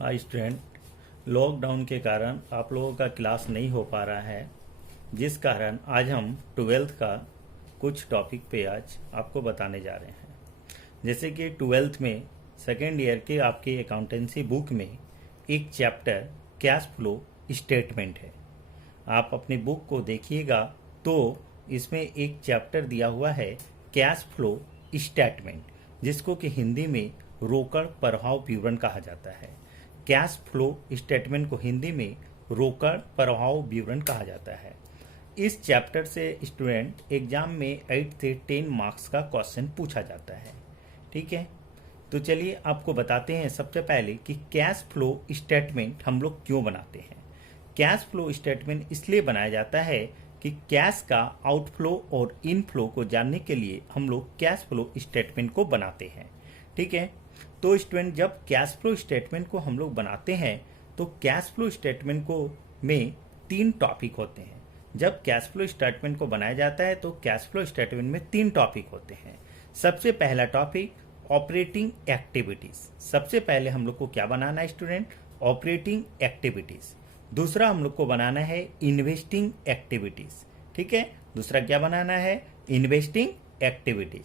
Hi student, lockdown के कारण आप लोगों का क्लास नहीं हो पा रहा है, जिस कारण आज हम ट्वेल्थ का कुछ टॉपिक पे आज आपको बताने जा रहे हैं। जैसे कि ट्वेल्थ में सेकेंड ईयर के आपकी अकाउंटेंसी बुक में एक चैप्टर कैश फ्लो स्टेटमेंट है। आप अपनी बुक को देखिएगा तो इसमें एक चैप्टर दिया हुआ है कैश फ्लो स्टेटमेंट, जिसको कि हिंदी में रोकड़ प्रवाह विवरण कहा जाता है। कैश फ्लो स्टेटमेंट को हिंदी में रोकड़ प्रवाह विवरण कहा जाता है। इस चैप्टर से स्टूडेंट एग्जाम में 8 से 10 मार्क्स का क्वेश्चन पूछा जाता है। ठीक है, तो चलिए आपको बताते हैं सबसे पहले कि कैश फ्लो स्टेटमेंट हम लोग क्यों बनाते हैं। कैश फ्लो स्टेटमेंट इसलिए बनाया जाता है कि कैश का आउटफ्लो और इनफ्लो को जानने के लिए हम लोग कैश फ्लो स्टेटमेंट को बनाते हैं। ठीक है, तो स्टूडेंट जब कैश फ्लो स्टेटमेंट को हम लोग बनाते हैं तो कैश फ्लो स्टेटमेंट को में 3 टॉपिक होते हैं। जब कैश फ्लो स्टेटमेंट को बनाया जाता है तो कैश फ्लो स्टेटमेंट में 3 टॉपिक होते हैं। सबसे पहला टॉपिक ऑपरेटिंग एक्टिविटीज। सबसे पहले हम लोग को क्या बनाना है स्टूडेंट? Operating activities. दूसरा हम लोग को बनाना है इन्वेस्टिंग एक्टिविटीज। ठीक है, दूसरा क्या बनाना है? Investing activities.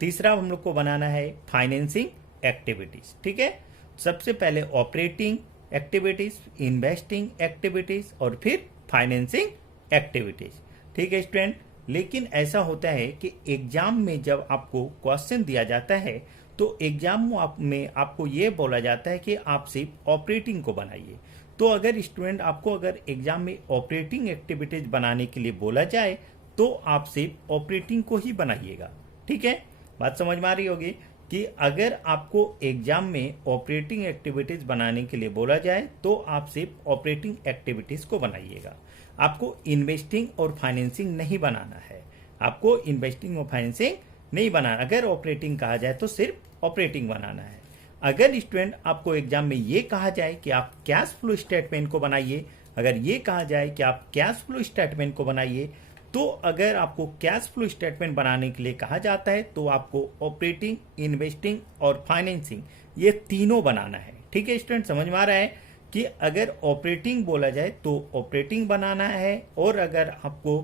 तीसरा हम लोग को बनाना है फाइनेंसिंग एक्टिविटीज। ठीक है, सबसे पहले ऑपरेटिंग एक्टिविटीज, इन्वेस्टिंग एक्टिविटीज और फिर फाइनेंसिंग एक्टिविटीज। ठीक है स्टूडेंट, लेकिन ऐसा होता है कि एग्जाम में जब आपको क्वेश्चन दिया जाता है तो एग्जाम में आपको ये बोला जाता है कि आप सिर्फ ऑपरेटिंग को बनाइए। तो अगर स्टूडेंट आपको अगर एग्जाम में ऑपरेटिंग एक्टिविटीज बनाने के लिए बोला जाए तो आप सिर्फ ऑपरेटिंग को ही बनाइएगा। ठीक है, बात समझ में आ रही होगी कि अगर आपको एग्जाम में ऑपरेटिंग एक्टिविटीज बनाने के लिए बोला जाए तो आप सिर्फ ऑपरेटिंग एक्टिविटीज को बनाइएगा। आपको इन्वेस्टिंग और फाइनेंसिंग नहीं बनाना है। आपको इन्वेस्टिंग और फाइनेंसिंग नहीं बनाना। अगर ऑपरेटिंग कहा जाए तो सिर्फ ऑपरेटिंग बनाना है। अगर स्टूडेंट आपको एग्जाम में ये कहा जाए कि आप कैश फ्लो स्टेटमेंट को बनाइए, अगर ये कहा जाए कि आप कैश फ्लो स्टेटमेंट को बनाइए, तो अगर आपको कैश फ्लो स्टेटमेंट बनाने के लिए कहा जाता है तो आपको ऑपरेटिंग, इन्वेस्टिंग और फाइनेंसिंग ये तीनों बनाना है। ठीक है स्टूडेंट, समझ में आ रहा है कि अगर ऑपरेटिंग बोला जाए तो ऑपरेटिंग बनाना है, और अगर आपको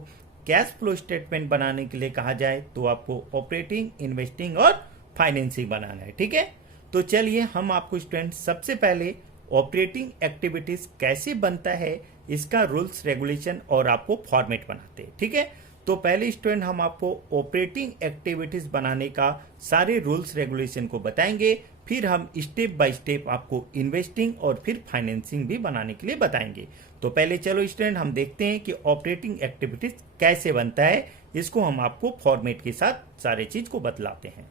कैश फ्लो स्टेटमेंट बनाने के लिए कहा जाए तो आपको ऑपरेटिंग, इन्वेस्टिंग और फाइनेंसिंग बनाना है। ठीक है, तो चलिए हम आपको स्टूडेंट सबसे पहले ऑपरेटिंग एक्टिविटीज कैसे बनता है इसका रूल्स रेगुलेशन और आपको फॉर्मेट बनाते हैं। ठीक है, तो पहले स्टूडेंट हम आपको ऑपरेटिंग एक्टिविटीज बनाने का सारे रूल्स रेगुलेशन को बताएंगे, फिर हम स्टेप बाय स्टेप आपको इन्वेस्टिंग और फिर फाइनेंसिंग भी बनाने के लिए बताएंगे। तो पहले चलो स्टूडेंट हम देखते हैं कि ऑपरेटिंग एक्टिविटीज कैसे बनता है। इसको हम आपको फॉर्मेट के साथ सारे चीज को बतलाते हैं।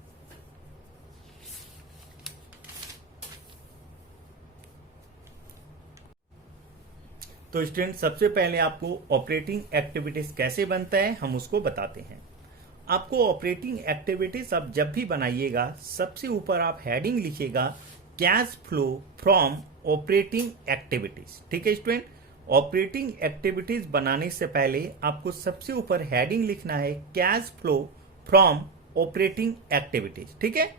तो स्टूडेंट सबसे पहले आपको ऑपरेटिंग एक्टिविटीज कैसे बनता है हम उसको बताते हैं। आपको ऑपरेटिंग एक्टिविटीज आप जब भी बनाइएगा सबसे ऊपर आप हेडिंग लिखिएगा cash flow from operating activities. ठीक है स्टूडेंट, ऑपरेटिंग एक्टिविटीज बनाने से पहले आपको सबसे ऊपर हेडिंग लिखना है cash flow from operating activities. ठीक है,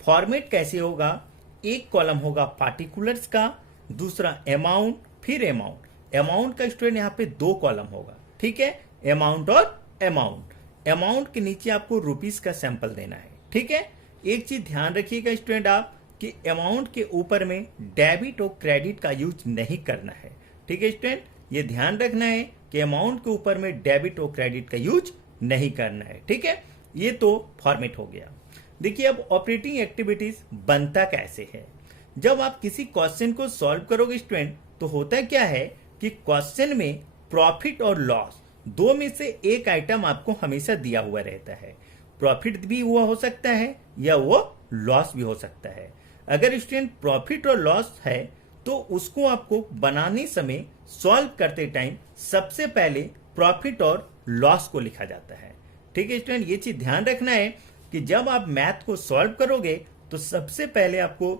फॉर्मेट कैसे होगा? एक कॉलम होगा पार्टिकुलर्स का, दूसरा अमाउंट, फिर अमाउंट। अमाउंट का स्टूडेंट यहाँ पे 2 कॉलम होगा। ठीक है, अमाउंट और अमाउंट। अमाउंट के नीचे आपको रुपीस का सैंपल देना है। ठीक है, एक चीज ध्यान रखिएगा स्टूडेंट आप कि अमाउंट के ऊपर में डेबिट और क्रेडिट का यूज नहीं करना है। ठीक है स्टूडेंट, ये ध्यान रखना है कि अमाउंट के ऊपर में डेबिट और क्रेडिट का यूज नहीं करना है। ठीक है, ये तो फॉर्मेट हो गया। देखिए अब ऑपरेटिंग एक्टिविटीज बनता कैसे है। जब आप किसी क्वेश्चन को सॉल्व करोगे स्टूडेंट तो होता क्या है कि क्वेश्चन में प्रॉफिट और लॉस 2 में से एक आइटम आपको हमेशा दिया हुआ रहता है। प्रॉफिट भी हुआ हो सकता है या वो लॉस भी हो सकता है। अगर स्टूडेंट प्रॉफिट और लॉस है तो उसको आपको बनाने समय सॉल्व करते टाइम सबसे पहले प्रॉफिट और लॉस को लिखा जाता है। ठीक है स्टूडेंट, ये चीज ध्यान रखना है कि जब आप मैथ को सॉल्व करोगे तो सबसे पहले आपको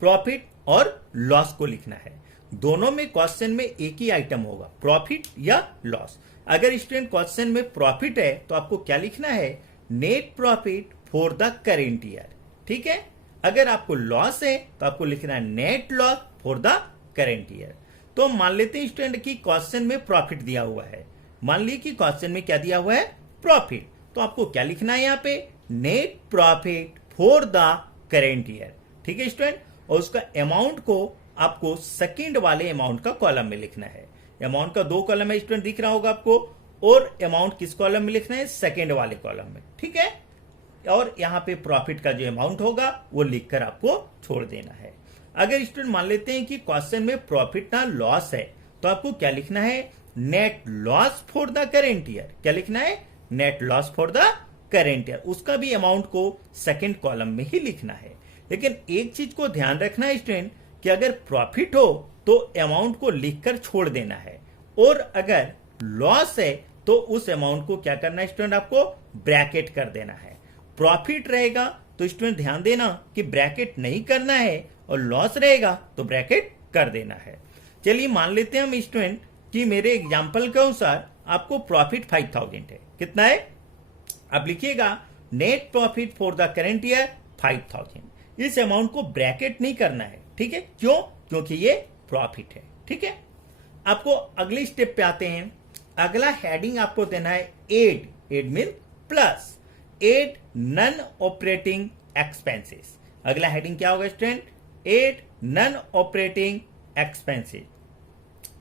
प्रॉफिट और लॉस को लिखना है। दोनों में क्वेश्चन में एक ही आइटम होगा, प्रॉफिट या लॉस। अगर स्टूडेंट क्वेश्चन में प्रॉफिट है तो आपको क्या लिखना है? Net profit for the current year. ठीक है, अगर आपको लॉस है तो आपको लिखना है net loss for the current year. तो मान लेते हैं स्टूडेंट की क्वेश्चन में प्रॉफिट दिया हुआ है, मान लीजिए कि क्वेश्चन में क्या दिया हुआ है, प्रॉफिट। तो आपको क्या लिखना है यहाँ पे, net profit for the current year, ठीक है स्टूडेंट। और उसका अमाउंट को आपको सेकंड वाले अमाउंट का कॉलम में लिखना है। अमाउंट का 2 कॉलम है स्टूडेंट, दिख रहा होगा आपको, और अमाउंट किस कॉलम में लिखना है, सेकंड वाले कॉलम में, ठीक है। और यहाँ पे प्रॉफिट का जो अमाउंट होगा वो लिखकर आपको छोड़ देना है। अगर स्टूडेंट मान लेते हैं कि क्वेश्चन में प्रॉफिट ना लॉस है, तो आपको क्या लिखना है, net loss for the current year. क्या लिखना है, net loss for the current year. उसका भी अमाउंट को सेकंड कॉलम में ही लिखना है। लेकिन एक चीज को ध्यान रखना है स्टूडेंट कि अगर प्रॉफिट हो तो अमाउंट को लिखकर छोड़ देना है, और अगर लॉस है तो उस अमाउंट को क्या करना है स्टूडेंट, आपको ब्रैकेट कर देना है। प्रॉफिट रहेगा तो स्टूडेंट ध्यान देना कि ब्रैकेट नहीं करना है, और लॉस रहेगा तो ब्रैकेट कर देना है। चलिए मान लेते हैं हम स्टूडेंट कि मेरे एग्जांपल के अनुसार आपको प्रॉफिट 5000 है। कितना है, आप लिखिएगा net profit for the current year 5000। इस अमाउंट को ब्रैकेट नहीं करना है, ठीक है, क्यों, क्योंकि ये प्रॉफिट है, ठीक है। आपको अगले स्टेप पे आते हैं। अगला हेडिंग आपको देना है add mean plus add non operating expenses. अगला हेडिंग क्या होगा student, add non operating expenses,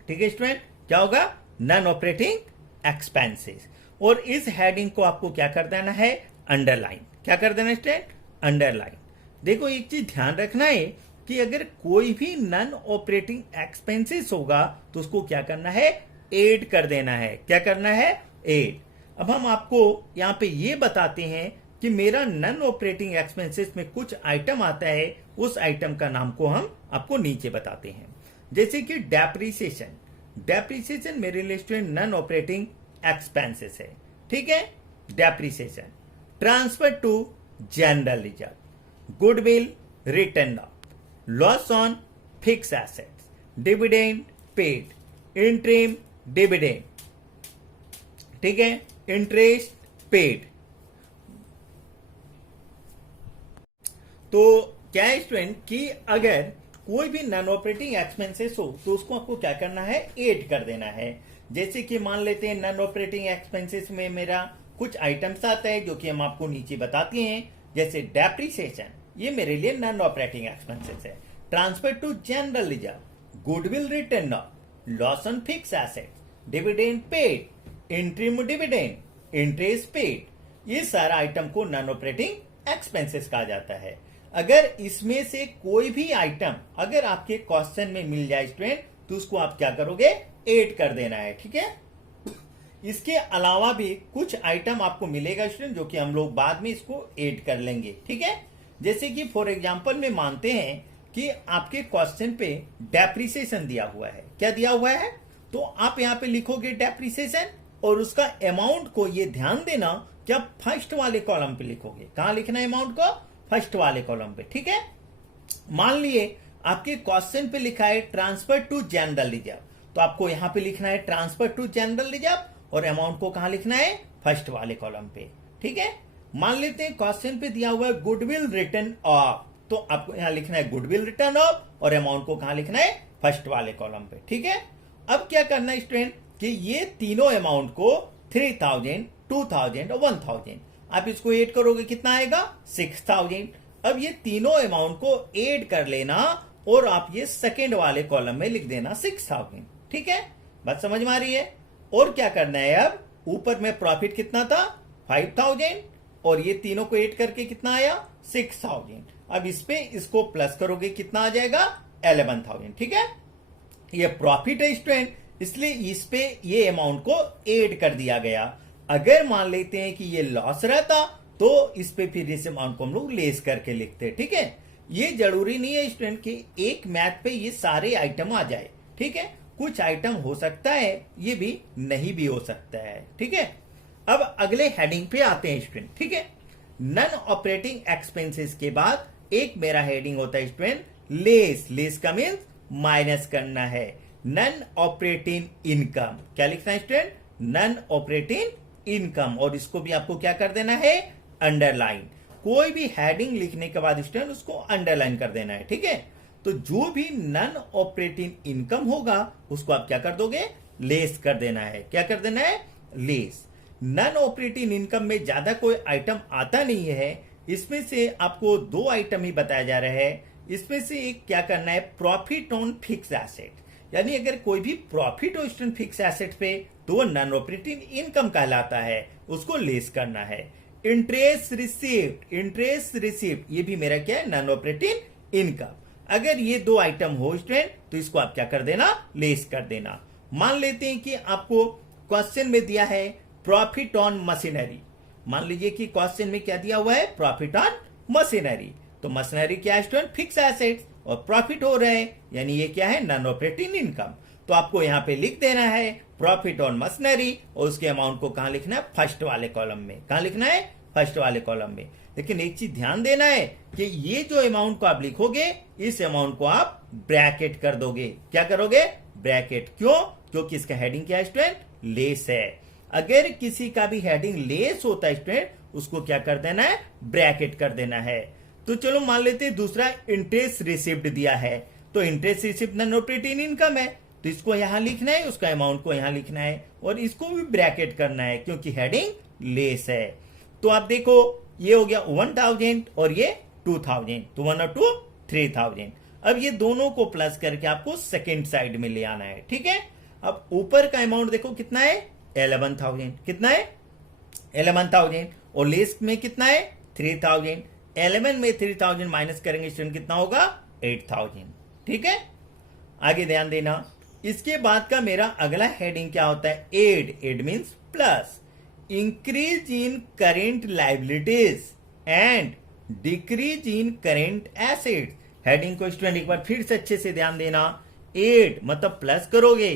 ठीक है स्टूडेंट, क्या होगा, नॉन ऑपरेटिंग एक्सपेंसेस। और इस हेडिंग को आपको क्या कर देना है, अंडरलाइन। क्या कर देना है स्टूडेंट, अंडरलाइन। देखो एक चीज ध्यान रखना है कि अगर कोई भी नॉन ऑपरेटिंग एक्सपेंसेस होगा तो उसको क्या करना है, एड कर देना है। क्या करना है, एड। अब हम आपको यहां पे ये बताते हैं कि मेरा नॉन ऑपरेटिंग एक्सपेंसेस में कुछ आइटम आता है, उस आइटम का नाम को हम आपको नीचे बताते हैं। जैसे कि डेप्रिसिएशन। डेप्रिसिएशन मेरे लिए स्टूडेंट नॉन ऑपरेटिंग एक्सपेंसेस है, ठीक है, depreciation. Transfer to general reserve, goodwill written off, loss on fix assets, dividend paid, interim dividend, ठीक है, इंटरेस्ट पेड। तो क्या है स्टूडेंट कि अगर कोई भी नॉन ऑपरेटिंग एक्सपेंसेस हो तो उसको आपको क्या करना है, एड कर देना है। जैसे कि मान लेते हैं नॉन ऑपरेटिंग एक्सपेंसेस में मेरा कुछ आइटम्स आता है जो कि हम आपको नीचे बताते हैं। जैसे डेप्रिसिएशन, ये मेरे लिए नॉन ऑपरेटिंग एक्सपेंसेस है। Transfer to general reserve, goodwill written off, loss on fix assets, dividend paid, interim dividend, interest paid, ये सारा आइटम को नॉन ऑपरेटिंग एक्सपेंसेस कहा जाता है। अगर इसमें से कोई भी आइटम अगर आपके क्वेश्चन में मिल जाए स्टूडेंट तो उसको आप क्या करोगे, एड कर देना है, ठीक है। इसके अलावा भी कुछ आइटम आपको मिलेगा स्टूडेंट जो कि हम लोग बाद में इसको एड कर लेंगे, ठीक है। जैसे कि फॉर एग्जांपल में मानते हैं कि आपके क्वेश्चन पे डेप्रिसिएशन दिया हुआ है। क्या दिया हुआ है, तो आप यहां पे लिखोगे डेप्रिसिएशन, और उसका अमाउंट को ये ध्यान देना कि आप फर्स्ट वाले कॉलम पे लिखोगे। कहां लिखना है अमाउंट को, फर्स्ट वाले कॉलम पे, ठीक है। मान लिए आपके क्वेश्चन पे लिखा है ट्रांसफर टू जनरल रिजर्व, तो आपको यहां पे लिखना है ट्रांसफर टू जनरल रिजर्व, और अमाउंट को कहां लिखना है, फर्स्ट वाले कॉलम पे, ठीक है। मान लेते हैं क्वेश्चन पे दिया हुआ है गुडविल रिटर्न ऑफ, तो आपको यहां लिखना है गुडविल रिटर्न ऑफ, और अमाउंट को कहां लिखना है, फर्स्ट वाले कॉलम पे, ठीक है। अब क्या करना है स्टूडेंट कि ये तीनों अमाउंट को 3000, 2000 और 1000 आप इसको ऐड करोगे, कितना आएगा, 6000। अब ये तीनों अमाउंट को ऐड कर लेना और आप ये सेकेंड वाले कॉलम में लिख देना 6000, ठीक है। बात समझ में आ रही है। और क्या करना है, अब ऊपर में प्रॉफिट कितना था, 5000, और ये तीनों को ऐड करके कितना आया, 6000। अब इस पे इसको प्लस करोगे, कितना आ जाएगा, 11000, ठीक है। ये प्रॉफिट है स्टूडेंट, इसलिए इस पे ये अमाउंट को ऐड कर दिया गया। अगर मान लेते हैं कि ये लॉस रहता तो इस पे फिर इस अमाउंट को हम लोग लेस करके लिखते, ठीक है। ये जरूरी नहीं है स्टूडेंट कि एक मैथ पे ये सारे आइटम आ जाए, ठीक है। कुछ आइटम हो सकता है, ये भी नहीं भी हो सकता है, ठीक है। अब अगले हेडिंग पे आते हैं स्टूडेंट, ठीक है। नॉन ऑपरेटिंग एक्सपेंसेस के बाद एक मेरा हेडिंग होता है स्टूडेंट लेस। लेस का मीन्स माइनस करना है। नॉन ऑपरेटिंग इनकम, क्या लिखना है स्टूडेंट, नॉन ऑपरेटिंग इनकम, और इसको भी आपको क्या कर देना है, अंडरलाइन। कोई भी हेडिंग लिखने के बाद स्टूडेंट उसको अंडरलाइन कर देना है, ठीक है। तो जो भी नॉन ऑपरेटिंग इनकम होगा उसको आप क्या कर दोगे, लेस कर देना है। क्या कर देना है, लेस। नॉन ऑपरेटिंग इनकम में ज्यादा कोई आइटम आता नहीं है, इसमें से आपको 2 आइटम ही बताया जा रहा है। इसमें से एक क्या करना है, प्रॉफिट ऑन फिक्स एसेट, यानी अगर कोई भी प्रॉफिट हो स्टूडेंट फिक्स एसेट पे तो वो नॉन ऑपरेटिंग इनकम कहलाता है, उसको लेस करना है। इंटरेस्ट रिसीव्ड, इंटरेस्ट रिसीव्ड ये भी मेरा क्या है, नॉन ऑपरेटिंग इनकम। अगर ये 2 आइटम हो स्टूडेंट तो इसको आप क्या कर देना, लेस कर देना। मान लेते हैं कि आपको क्वेश्चन में दिया है प्रॉफिट ऑन मशीनरी। मान लीजिए कि क्वेश्चन में क्या दिया हुआ है, प्रॉफिट ऑन मशीनरी। तो मशीनरी क्या है स्टूडेंट, फिक्स एसेट्स, और प्रॉफिट हो रहे हैं, यानी ये क्या है, नॉन ऑपरेटिंग इनकम। तो आपको यहां पे लिख देना है प्रॉफिट ऑन मशीनरी, और उसके अमाउंट को कहां लिखना है, फर्स्ट वाले कॉलम में। कहां लिखना है, फर्स्ट वाले कॉलम में। लेकिन एक चीज ध्यान देना है कि ये जो अमाउंट को आप लिखोगे, इस अमाउंट को आप ब्रैकेट कर दोगे। क्या करोगे, ब्रैकेट। क्यों, क्योंकि इसका हेडिंग क्या है स्टूडेंट, लेस है। अगर किसी का भी हेडिंग लेस होता है स्टूडेंट, उसको क्या कर देना है, ब्रैकेट कर देना है। तो चलो मान लेते हैं दूसरा इंटरेस्ट रिसिव्ड दिया है, तो interest received non operating income है, तो इसको यहां लिखना है, उसका अमाउंट को यहां लिखना है, और इसको भी ब्रैकेट करना है क्योंकि हेडिंग लेस है। तो आप देखो ये हो गया 1000 और ये 2000, तो 1 और 2 3000। अब ये दोनों को प्लस करके आपको सेकेंड साइड में ले आना है, ठीक है। अब ऊपर का अमाउंट देखो कितना है, 11,000। कितना है, 11,000, और लेस में कितना है, 3,000। 11 में 3,000 माइनस करेंगे स्टूडेंट, कितना होगा, 8,000, ठीक है। आगे ध्यान देना, इसके बाद का मेरा अगला हेडिंग क्या होता है, add means plus. Increase in current liabilities and decrease in current assets. Heading को स्टूडेंट एक बार फिर से अच्छे से ध्यान देना, एड मतलब प्लस करोगे,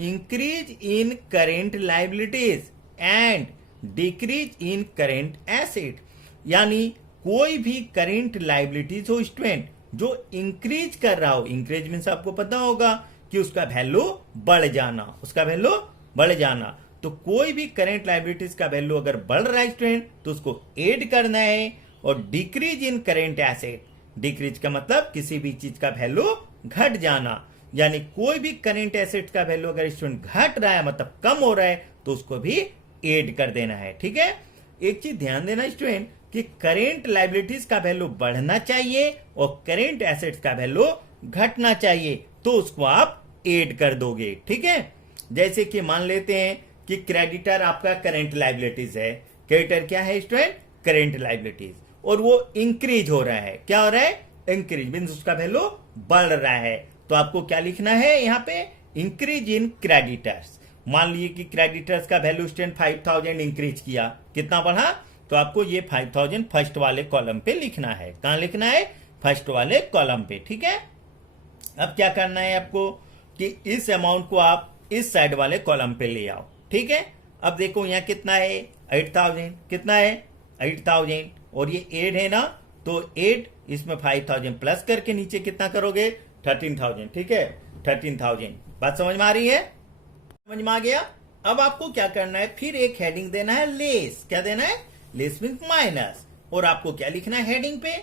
increase in current liabilities and decrease in current asset, यानी कोई भी करेंट लाइबिलिटीज हो स्टूडेंट जो इंक्रीज कर रहा हो, इंक्रीज मीन्स आपको पता होगा कि उसका वैल्यू बढ़ जाना, उसका वैल्यू बढ़ जाना। तो कोई भी करेंट लाइबिलिटीज का वैल्यू अगर बढ़ रहा है स्टूडेंट तो उसको ऐड करना है। और decrease in current asset, decrease का मतलब किसी भी चीज का वैल्यू घट जाना, यानी कोई भी करेंट एसेट का वैल्यू अगर स्टूडेंट घट रहा है मतलब कम हो रहा है तो उसको भी ऐड कर देना है, ठीक है। एक चीज ध्यान देना स्टूडेंट कि करेंट लाइबिलिटीज का वैल्यू बढ़ना चाहिए और करेंट एसेट्स का वैल्यू घटना चाहिए, तो उसको आप ऐड कर दोगे, ठीक है। जैसे कि मान लेते हैं कि क्रेडिटर आपका करेंट लाइबिलिटीज है, क्रेडिटर क्या है स्टूडेंट, करेंट लाइबिलिटीज, और वो इंक्रीज हो रहा है। क्या हो रहा है, इंक्रीज मीन्स उसका वैल्यू बढ़ रहा है। तो आपको क्या लिखना है यहाँ पे, इंक्रीज इन क्रेडिटर्स। मान लीजिए कि क्रेडिटर्स का वैल्यू स्टूडेंट 5,000 इंक्रीज किया, कितना बढ़ा, तो आपको ये 5,000 फर्स्ट वाले कॉलम पे लिखना है। कहां लिखना है, फर्स्ट वाले कॉलम पे, ठीक है। अब क्या करना है आपको कि इस अमाउंट को आप इस साइड वाले कॉलम पे ले आओ, ठीक है। अब देखो यहाँ कितना है, 8,000। कितना है, 8,000, और ये 8 है ना, तो 8 इसमें 5,000 प्लस करके नीचे कितना करोगे, 13,000, ठीक है, 13,000। बात समझ में आ रही है, समझ में आ गया। अब आपको क्या करना है, फिर एक हेडिंग देना है लेस। क्या देना है, लेस मीन्स माइनस, और आपको क्या लिखना है हेडिंग पे,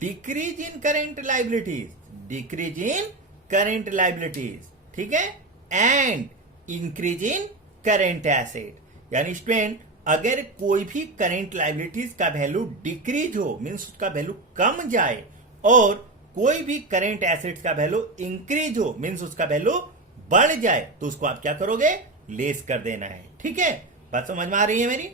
decrease in current liabilities, decrease in current liabilities, ठीक है, and increase in current asset. यानी स्टूडेंट अगर कोई भी करेंट लाइबिलिटीज का वैल्यू डिक्रीज हो मीन्स उसका वैल्यू कम जाए, और कोई भी करेंट एसेट्स का वैल्यू इंक्रीज हो मीन्स उसका वैल्यू बढ़ जाए, तो उसको आप क्या करोगे, लेस कर देना है, ठीक है। बात समझ में आ रही है मेरी,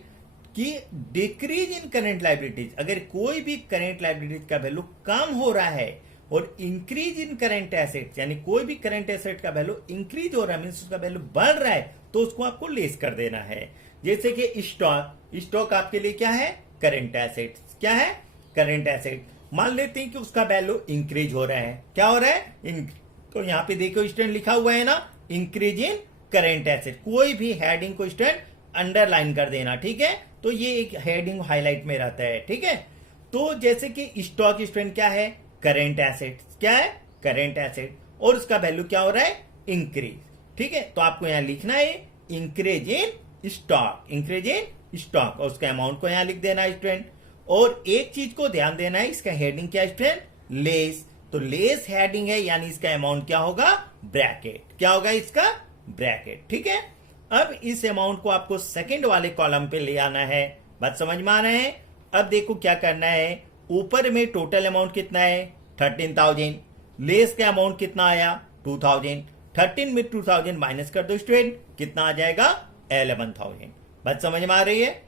कि डिक्रीज इन करेंट लाइबिलिटीज, अगर कोई भी करेंट लाइबिलिटीज का वैल्यू कम हो रहा है, और इंक्रीज इन करेंट एसेट यानी कोई भी करेंट एसेट का वैल्यू इंक्रीज हो रहा है मीन्स उसका वैल्यू बढ़ रहा है, तो उसको आपको लेस कर देना है। जैसे कि स्टॉक, स्टॉक आपके लिए क्या है, करेंट एसेट। क्या है, करेंट एसेट। मान लेते हैं कि उसका वैल्यू इंक्रीज हो रहा है, क्या हो रहा है, तो यहाँ पे देखो स्टूडेंट लिखा हुआ है ना, इंक्रीज इन करेंट एसेट। कोई भी हेडिंग को स्टूडेंट अंडरलाइन कर देना, ठीक है। तो ये एक हेडिंग हाईलाइट में रहता है, ठीक है। तो जैसे कि स्टॉक स्टूडेंट क्या है, करेंट एसेट। क्या है, करेंट एसेट, और उसका वैल्यू क्या हो रहा है, इंक्रीज, ठीक है। तो आपको यहां लिखना है increase in stock, increase in stock, और उसका अमाउंट को यहां लिख देना स्टूडेंट। और एक चीज को ध्यान देना है, इसका हेडिंग क्या स्टूडेंट, लेस। तो लेस हेडिंग है यानी इसका अमाउंट क्या होगा, ब्रैकेट। क्या होगा इसका, ब्रैकेट। ठीक है, अब इस अमाउंट को आपको सेकंड वाले कॉलम पे ले आना है। बात समझ में आ रहे हैं। अब देखो क्या करना है, ऊपर में टोटल अमाउंट कितना है 13,000, लेस का अमाउंट कितना आया 2,000, 13 में 2,000 माइनस कर दो स्टूडेंट, कितना आ जाएगा 11,000। बात समझ में आ रही है।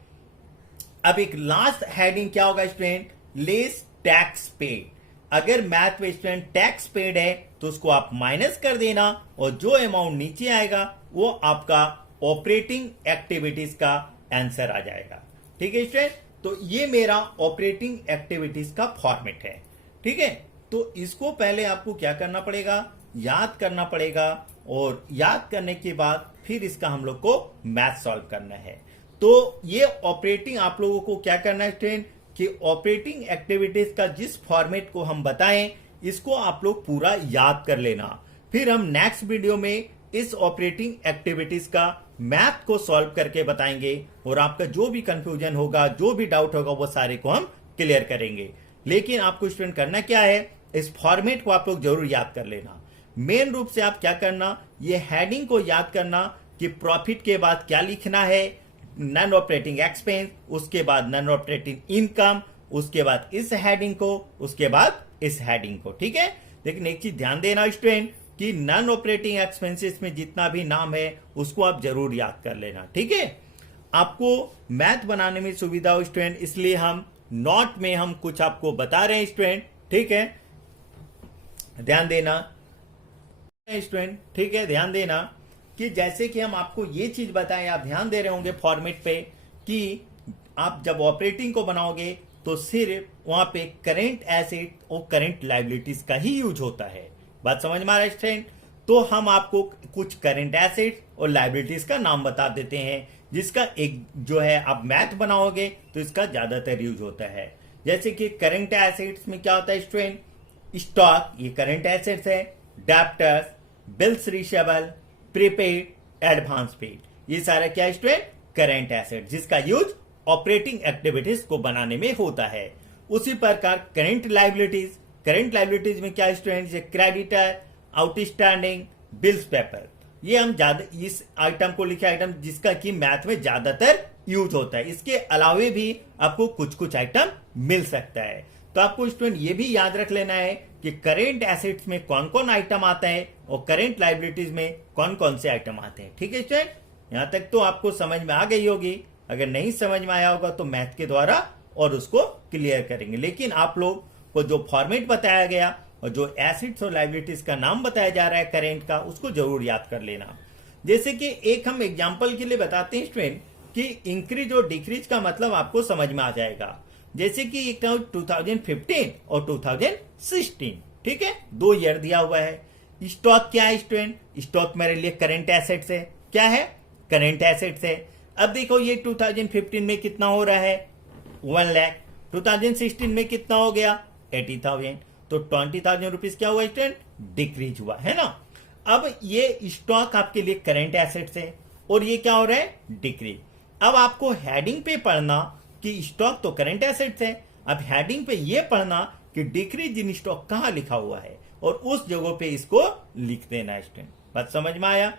अब एक लास्ट हेडिंग क्या होगा स्टूडेंट, लेस टैक्स पेड। अगर मैथ में स्टूडेंट टैक्स पेड है तो उसको आप माइनस कर देना और जो अमाउंट नीचे आएगा वो आपका ऑपरेटिंग एक्टिविटीज का आंसर आ जाएगा। ठीक है स्टूडेंट, तो ये मेरा ऑपरेटिंग एक्टिविटीज का फॉर्मेट है। ठीक है, तो इसको पहले आपको क्या करना पड़ेगा, याद करना पड़ेगा, और याद करने के बाद फिर इसका हम लोग को मैथ सॉल्व करना है। तो ये ऑपरेटिंग आप लोगों को क्या करना है स्टूडेंट, कि ऑपरेटिंग एक्टिविटीज का जिस फॉर्मेट को हम बताएं इसको आप लोग पूरा याद कर लेना। फिर हम नेक्स्ट वीडियो में इस ऑपरेटिंग एक्टिविटीज का मैथ को सॉल्व करके बताएंगे और आपका जो भी कंफ्यूजन होगा, जो भी डाउट होगा, वो सारे को हम क्लियर करेंगे। लेकिन आपको स्टूडेंट करना क्या है, इस फॉर्मेट को आप लोग जरूर याद कर लेना। मेन रूप से आप क्या करना, ये हेडिंग को याद करना कि प्रॉफिट के बाद क्या लिखना है, नॉन ऑपरेटिंग एक्सपेंस, उसके बाद नॉन ऑपरेटिंग इनकम, उसके बाद इस हेडिंग को, उसके बाद इस हेडिंग को। ठीक है, लेकिन एक चीज ध्यान देना स्टूडेंट कि नॉन ऑपरेटिंग एक्सपेंसेस में जितना भी नाम है उसको आप जरूर याद कर लेना। ठीक है, आपको मैथ बनाने में सुविधा हो स्टूडेंट, इसलिए हम नोट में हम कुछ आपको बता रहे हैं स्टूडेंट। ठीक है, ध्यान देना स्टूडेंट। ठीक है, ध्यान देना कि जैसे कि हम आपको ये चीज बताएं, आप ध्यान दे रहे होंगे फॉर्मेट पे कि आप जब ऑपरेटिंग को बनाओगे तो सिर्फ वहां पे करेंट एसेट और करेंट लायबिलिटीज का ही यूज होता है। बात समझ में आ रहा है स्टूडेंट। तो हम आपको कुछ करेंट एसेट और लायबिलिटीज का नाम बता देते हैं, जिसका एक जो है आप मैथ बनाओगे तो इसका ज्यादातर यूज होता है। जैसे कि करेंट एसेट्स में क्या होता है स्टूडेंट, स्टॉक, ये करेंट एसेट्स है, debtors, bills receivable, prepaid, advance paid, ये सारा क्या स्टूडेंट, करेंट एसेट, जिसका यूज ऑपरेटिंग एक्टिविटीज को बनाने में होता है। उसी प्रकार करेंट लायबिलिटीज, करेंट लायबिलिटीज में क्या student, creditor, outstanding, bills paper, ये हम ज्यादा इस आइटम को लिखे, आइटम जिसका कि मैथ में ज्यादातर यूज होता है। इसके अलावे भी आपको कुछ कुछ आइटम मिल सकता है। तो आपको स्टूडेंट ये भी याद रख लेना है कि करेंट एसेट्स में कौन कौन आइटम आता है और करेंट लायबिलिटीज में कौन कौन से आइटम आते हैं। ठीक है स्टूडेंट, यहां तक तो आपको समझ में आ गई होगी। अगर नहीं समझ में आया होगा तो मैथ के द्वारा और उसको क्लियर करेंगे। लेकिन आप लोग को जो फॉर्मेट बताया गया और जो एसेट्स और लायबिलिटीज का नाम बताया जा रहा है करेंट का, उसको जरूर याद कर लेना। जैसे कि एक हम एग्जाम्पल के लिए बताते हैं स्टूडेंट कि इंक्रीज और डिक्रीज का मतलब आपको समझ में आ जाएगा। जैसे कि 2015 और 2016, ठीक है, 2 ईयर दिया हुआ है। स्टॉक क्या है स्टूडेंट, स्टॉक मेरे लिए करंट एसेट्स है। क्या है, करंट एसेट्स है। अब देखो ये 2015 में कितना हो रहा है 1 लाख, 2016 में कितना हो गया 80,000, तो 20,000 रुपीज क्या हुआ स्टूडेंट, डिक्रीज हुआ है ना। अब ये स्टॉक आपके लिए करंट एसेट्स है और ये क्या हो रहा है, डिक्रीज। अब आपको हेडिंग पे पढ़ना कि स्टॉक तो करंट एसेट्स है, अब हेडिंग पे ये पढ़ना कि डिक्रीज इन स्टॉक कहां लिखा हुआ है और उस जगह पे इसको लिख देना स्टूडेंट। बात समझ में आया।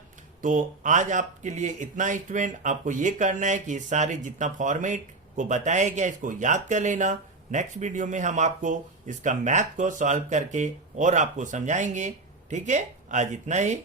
तो आज आपके लिए इतना स्टूडेंट, आपको ये करना है कि सारे जितना फॉर्मेट को बताया गया इसको याद कर लेना। नेक्स्ट वीडियो में हम आपको इसका मैथ को सॉल्व करके और आपको समझाएंगे। ठीक है, आज इतना ही।